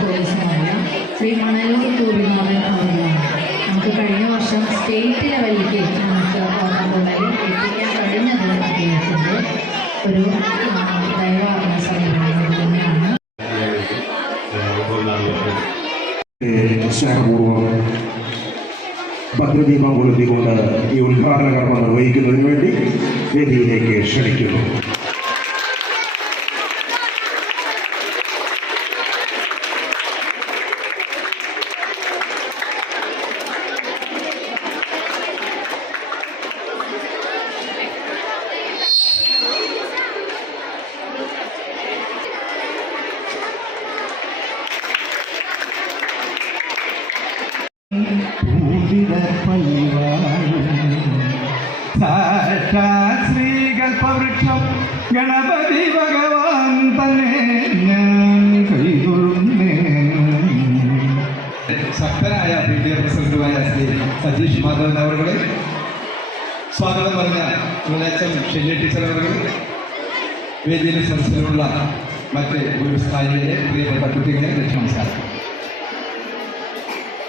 ടൂറിസമായ ശ്രീ മണലൂർ ഗോപിനാഥൻ അവരാണ്. നമുക്ക് കഴിഞ്ഞ വർഷം സ്റ്റേറ്റ് ലെവലിലേക്ക് നമുക്ക് ഓണങ്ങളിൽ എത്തിക്കാൻ കഴിഞ്ഞത് അദ്ദേഹത്തിൻ്റെ ഒരു ദൈവാത്മ സമീപനം തന്നെയാണ്. സ്നേഹപൂർവ്വം ഭദ്രദീപം കൊളുത്തിക്കൊണ്ട് ഈ ഉദ്ഘാടന കർമ്മം നിർവഹിക്കുന്നതിന് വേണ്ടി വേദിയിലേക്ക് ക്ഷണിക്കുന്നു. ശ്രീകൽപവൃക്ഷം ഗണപതി ഭഗവാൻ തന്നെ ഞാൻ കൈതൊഴുന്നേ. ശക്തനായ പി.ടി.എ പ്രസിഡന്റുമായ ശ്രീ സതീഷ് മാധവൻ അവരുടെ സ്വാഗതം പറഞ്ഞ മുന്നേറ്റം ഷെല്ലി ടീച്ചർ അവരുടെ വേദിയിൽ സദസ്സിലുള്ള മറ്റ് ഗുരുസ്ഥായിലെ പ്രിയപ്പെട്ട കുട്ടികളെ നമസ്കാരം.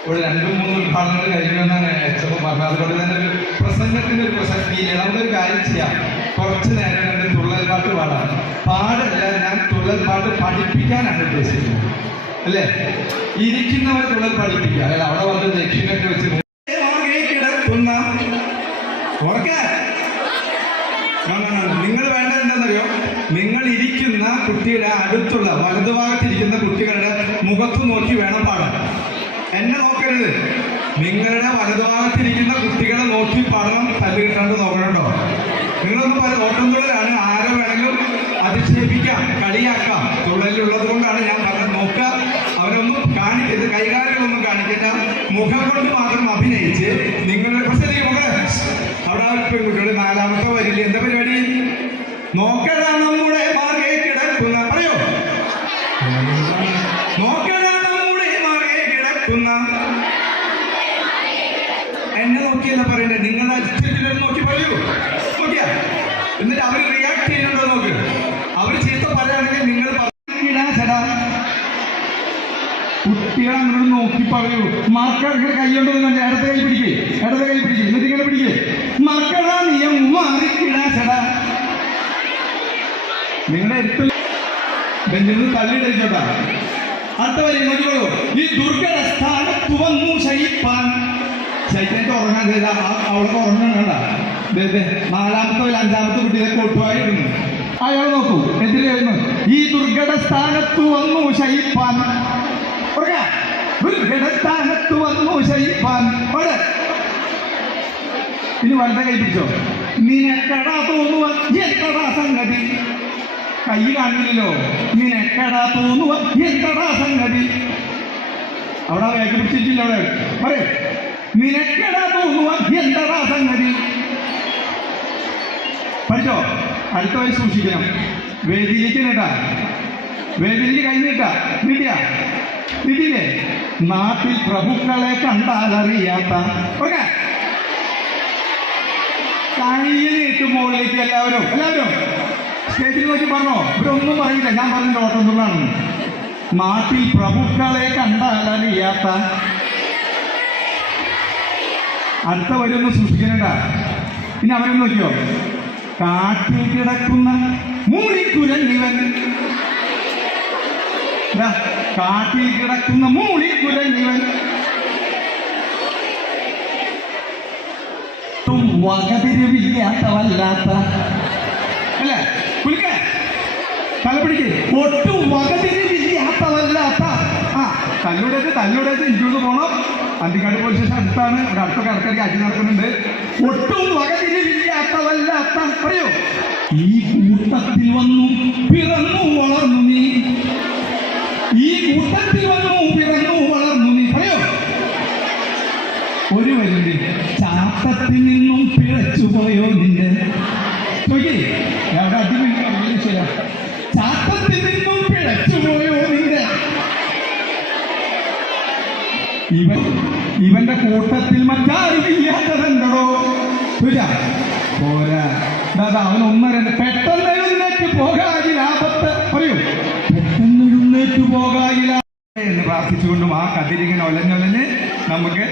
ഇവിടെ 2-3 ഉദ്ഘാടനങ്ങൾ കഴിയുമെന്നാണ് എച്ചപ്പോൾ പറഞ്ഞത്. അതുകൊണ്ട് തന്നെ ഒരു പ്രസംഗത്തിൻ്റെ ഒരു പ്രസക്തിയില്ല. നമുക്കൊരു കാര്യം ചെയ്യാം, കുറച്ച് നേരം രണ്ട് തുള്ളൽ പാട്ട് പാടാം. പാടല്ല, ഞാൻ തുള്ളൽ പാട്ട് പഠിപ്പിക്കാനാണ് ഉദ്ദേശിക്കുന്നത്, അല്ലേ? ഇരിക്കുന്നവർ തുള്ളൽ പഠിപ്പിക്കുക, അല്ല അവിടെ വന്ന് ദക്ഷിണൊക്കെ വെച്ച് കിടക്കുന്ന നിങ്ങൾ വേണ്ടത് എന്താണെന്നറിയോ? നിങ്ങൾ ഇരിക്കുന്ന കുട്ടിയുടെ അടുത്തുള്ള വലതുഭാഗത്തിരിക്കുന്ന കുട്ടികളുടെ മുഖത്ത് നോക്കി വേണം പാടാൻ. എന്നെ നോക്കരുത്, നിങ്ങളുടെ വലതുഭാഗത്തിരിക്കുന്ന കുട്ടികളെ നോക്കി പാടണം. തല്ല് കിട്ടാണ്ട് നോക്കണട്ടോ. നിങ്ങളൊന്നും ഓട്ടം തുള്ളലാണ്, ആരെ വേണമെങ്കിലും അധിക്ഷേപിക്കാം, കളിയാക്കാം. തുള്ളലുള്ളത് കൊണ്ടാണ് ഞാൻ പറഞ്ഞത്. നോക്കുക, അവരൊന്നും കാണിക്കരുത്, കൈകാര്യങ്ങളൊന്നും കാണിക്കണ്ട, മുഖം കൊണ്ട് മാത്രം അഭിനയിച്ച് നിങ്ങളുടെ അവിടെ പെൺകുട്ടികൾ 4ാമത്തെ വരില്ല. എന്താ പരിപാടി? നോക്കടാ നമ്മുടെ മാർഗേ കിടക്കുന്ന, പറയോ? നോക്കടാ നമ്മുടെ മാർഗേ കിടക്കുന്ന. എന്നെ നോക്കിയല്ല പറയണ്ടേ, നിങ്ങളുടെ അച്ഛനും നോക്കി പറയൂ. നോക്കിയാ എന്നിട്ട് അവർ റിയാക്ട് ചെയ്യുന്നുണ്ടോ നോക്ക്. അവർ ചീത്ത പറയുകയാണെങ്കിൽ നിങ്ങൾ കുട്ടികളെ അങ്ങോട്ട് നോക്കി പറയൂ. മക്കളുടെ കൈയുണ്ടോ? ഇടത്തെ കൈ പിടിക്കേ, ഇടത്തെ കൈ പിടിക്കേ, എന്നിട്ട് ഇങ്ങനെ പിടിക്കേ. മക്കളാ നീയം മാറിക്കിടാ ചേടാ. നിങ്ങളുടെ അടുത്ത് ബെഞ്ചിൽ നിന്ന് തള്ളിയിടിച്ചോട്ടാ. അടുത്ത വരി നോക്കിക്കോളൂ. ഈ ദുർഘട സ്ഥാനത്ത് വന്നു ശയിപ്പാൻ. ശൈത്യത്തെ ഉറങ്ങാൻ ചെയ്ത അവൾക്ക് ഉറങ്ങണ്ട. 4ാമത്തെ 5ാമത്തെ കുട്ടിയെ കൊട്ടുവായി ഇടുന്നു. അയാൾ നോക്കൂ എന്തിനായിരുന്നു? ഈ ദുർഘട സ്ഥാനത്ത് വന്നു ശയിപ്പാൻ. ദുർഘടസ്ഥാനത്ത് വന്നു ശയിപ്പാൻ. ഇനി വലത്തെ കൈ പിടിച്ചോ. നിനക്കടാ തോന്നുവ എന്തടാ സംഗതി. കൈ കാണില്ലല്ലോ. നിനക്കടാ തോന്നുവ എന്തടാ സംഗതി. അവിടെ വേഗം പിടിച്ചിട്ടില്ല. അവിടെ പറയേ, നിനക്കടാ തോന്നുവ എന്തടാ സംഗതി. പഠിച്ചോ? അടുത്ത വയസ്സ് സൂക്ഷിക്കണം. വേദിയിലേക്ക് നീട്ടാ, വേദിയിലേക്ക് കൈ നീട്ടാ. നീട്ടിയാ നീട്ടില്ലേ? നാട്ടിൽ പ്രഭുക്കളെ കണ്ടാലറിയാത്ത കയ്യിൽ നീട്ടും മുകളിലേക്ക്. എല്ലാവരും സ്റ്റേജിൽ നോക്കി പറഞ്ഞോ. ഇവരൊന്നും പറയില്ല, ഞാൻ പറഞ്ഞ ഓട്ടം തുള്ളാണ്. നാട്ടിൽ പ്രഭുക്കളെ കണ്ടാലറിയാത്ത. അടുത്ത വരൊന്നും സൂക്ഷിക്കണ്ട. ഇനി അവരൊന്നും നോക്കിയോ? കാട്ടിൽ കിടക്കുന്ന മൂളിക്കുരഞ്ഞിവൻ. കാട്ടിൽ കിടക്കുന്ന മൂളിക്കുരഞ്ഞിവൻ. വകതിരിവില്ലാത്തവല്ലാത്ത, അല്ലേ? കുളിക്ക തലപിടിക്ക്. ഒട്ടും വകതിരിവില്ലാത്തവല്ലാത്ത. തല്ലുടേത് ഇഞ്ചൂന്ന് പോകണം. അന്തിക്കാട് പോലീസ് സ്റ്റേഷൻ അടുത്താണ്. ഇവിടെ അടുത്തൊക്കെ ഇടയ്ക്കിടയ്ക്ക് അടി നടക്കുന്നുണ്ട്. ഒട്ടും വകതിരിവില്ലാത്തവല്ലാത്ത. പറയോ? ഈ കൂട്ടത്തിൽ വന്നു പിറന്നു വളർന്നു നീ. ഈ കൂട്ടത്തിൽ വന്നു പിറന്നു വളർന്നു നീ. പറയോ? ഒരു വരി. ചാത്തത്തിൽ നിന്നും പിഴച്ചുപോയോ നിന്റെ. എവിടെ അടിമ? ചാത്തത്തിൽ നിന്നും പിഴച്ചുപോയോ നിന്റെ. ഇവന്റെ കൂട്ടത്തിൽ മറ്റാരും ഇല്ലാത്തതെന്തോ. പോരാ, അവനൊന്നര പെട്ടെന്ന് എഴുന്നേറ്റ് പോകാതിലാപത്ത്. പറയൂ, പെട്ടെന്ന് എഴുന്നേറ്റ് പോകാതില എന്ന് എന്ന് പ്രാർത്ഥിച്ചുകൊണ്ടും ആ കതിരിങ്ങനെ ഒലഞ്ഞൊലഞ്ഞ് നമുക്ക്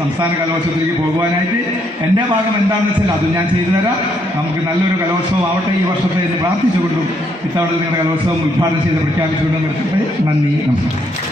സംസ്ഥാന കലോത്സവത്തിലേക്ക് പോകുവാനായിട്ട് എൻ്റെ ഭാഗം എന്താണെന്ന് വെച്ചാൽ അതും ഞാൻ ചെയ്തു തരാം. നമുക്ക് നല്ലൊരു കലോത്സവം ആവട്ടെ ഈ വർഷത്തെ എന്ന് പ്രാർത്ഥിച്ചുകൊണ്ടും ഇത്തവണ നിങ്ങളുടെ കലോത്സവം ഉദ്ഘാടനം ചെയ്ത് പ്രഖ്യാപിച്ചുകൊണ്ടും നിർത്തട്ടെ. നന്ദി, നമസ്കാരം.